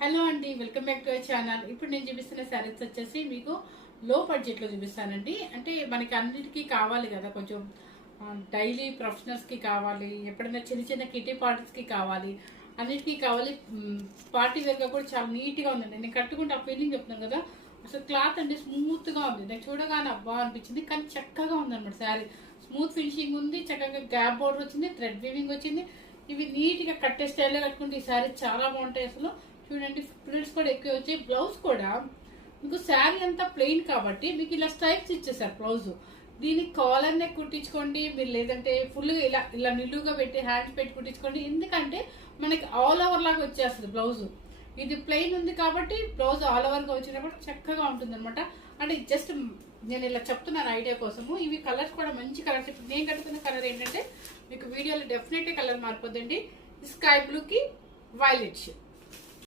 Hello అండి, welcome back to our channel. ఇప్పుడు నేను చూపిస్తున్న శారీస్ వచ్చేసి మీకు లో బడ్జెట్ లో చూపిస్తానండి. అంటే మనకి అన్నిటికీ కావాలి కదా, కొంచెం డైలీ ప్రొఫెషనల్స్ కి కావాలి, ఎప్పుడైనా చిన్న చిన్న కిటీ పార్టీస్ కి కావాలి, అన్నిటికీ కావాలి. పార్టీ వేర్ గా కూడా చాలా నీట్ గా ఉందండి. నేను కట్టుకుంటే ఆ ఫీలింగ్ చెప్తున్నాను కదా, అసలు క్లాత్ అంటే స్మూత్ గా ఉంది. నాకు చూడగానే అబ్బా అనిపించింది, కానీ చక్కగా ఉందన్నమాట. శారీ స్మూత్ ఫినిషింగ్ ఉంది, చక్కగా గ్యాప్ బోర్డర్ వచ్చింది, థ్రెడ్ వీవింగ్ వచ్చింది. ఇవి నీట్ గా కట్టే స్టైల్లో కట్టుకుంటే ఈ శారీ చాలా బాగుంటాయి. అసలు చూడండి, ప్రిల్స్ కూడా ఎక్కువ వచ్చాయి. బ్లౌజ్ కూడా మీకు శారీ అంతా ప్లెయిన్ కాబట్టి మీకు ఇలా స్ట్రైప్స్ ఇచ్చేసారు బ్లౌజ్. దీనికి కాలర్ నెక్ కుట్టించుకోండి మీరు, లేదంటే ఫుల్ ఇలా ఇలా నిలువుగా పెట్టి హ్యాండ్స్ పెట్టి కుట్టించుకోండి. ఎందుకంటే మనకి ఆల్ ఓవర్ లాగా వచ్చేస్తుంది బ్లౌజ్. ఇది ప్లెయిన్ ఉంది కాబట్టి బ్లౌజ్ ఆల్ ఓవర్ గా వచ్చినప్పుడు చక్కగా ఉంటుంది అనమాట. అంటే జస్ట్ నేను ఇలా చెప్తున్నాను ఐడియా కోసము. ఇవి కలర్స్ కూడా మంచి కలర్స్. ఇప్పుడు నేను కట్టుకున్న కలర్ ఏంటంటే మీకు వీడియోలో డెఫినెట్లీ కలర్ మారిపోద్దండి. స్కై బ్లూ కి వైలెట్ షేడ్.